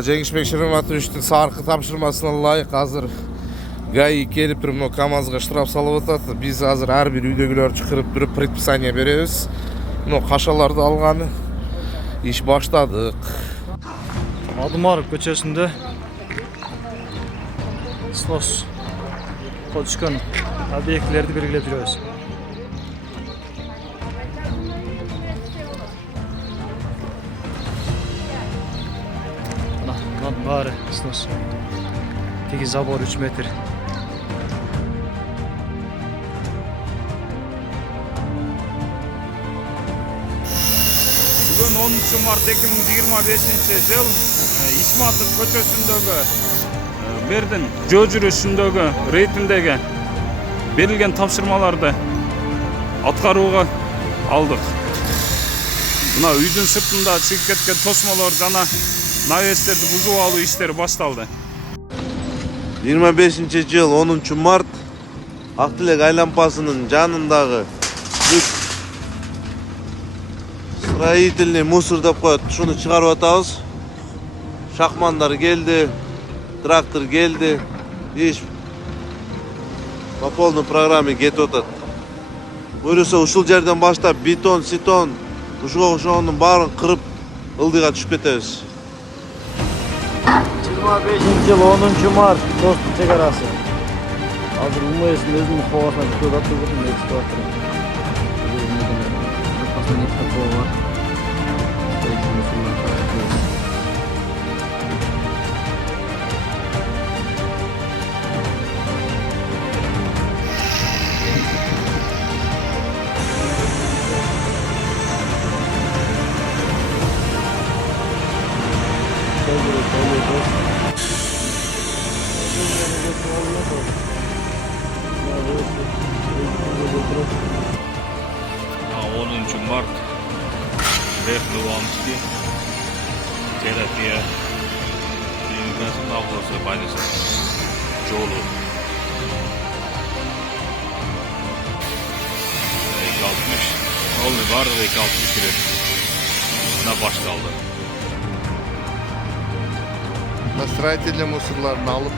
Жеңишбек Шерематовичтин саркы тапшырмасына ылайык азыр ГАИ келип туруп мына КамАЗга штраф салып атат. Биз азыр ар бир үйдөгүлөр чакырып туруп предписание беребиз. Мына кашаларды алганы иш баштадык. Адымаров көчөсүндө снос кол түшкөн объектилерди белгилеп жүрөбүз. Мына баары снос. Тиги забор 3 метр. Бүгін 10 март 2025 жыл Исматов көчөсүндөгү мердин жөө жүрүшүндөгү рейтиндеги берилген тапшырмаларды аткарууга алдык. Мына үйдүн сыртында чыгып кеткен тосмолор жана навестерди бузуп алуу иштери башталды. 25 жыл 10 март Актилек айлампасынын жанындагы строительный мусор деп коет. Шуну чыгарып атабыз. Шахмандар келди, трактор келди. Иш по полной программе кетип атат. Буюрса ушул жерден баштап бетон, ситон, ушуга ошонун баарын кырып ылдыйга түшүп кетебиз. 25 жыл 10 март Достук чек арасы. Азыр УМС'ин өзүнүн кабатына түшүп атат бүгүн экскаватор. Март Луганский терапия клиникасынын абласы больница жолу 260 ол баардыгы 260 килет на башталды. Строительный мусорларын алып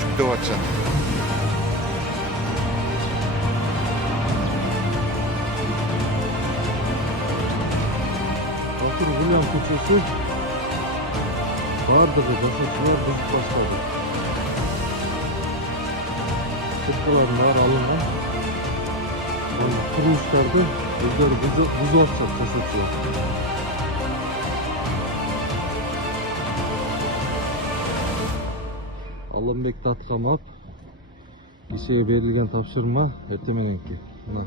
жүктөп атышат. Гүлям көчөсү бардыгы жашоочулар бузуп баштады. Сырткылардын баары алынган. Курулуштарды өздөрү бузуп атышат жашоочулар. Алымбек Таткамап кишиге берилген тапшырма эртең мененки. Мына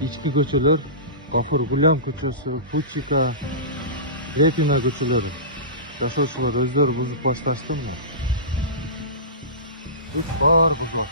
ички көчөлөр Гафур Гулям көчөсү, Пучика, Репина көчөлөрү. Жашоочулар өздөрү бузуп башташты. Баары бузулат.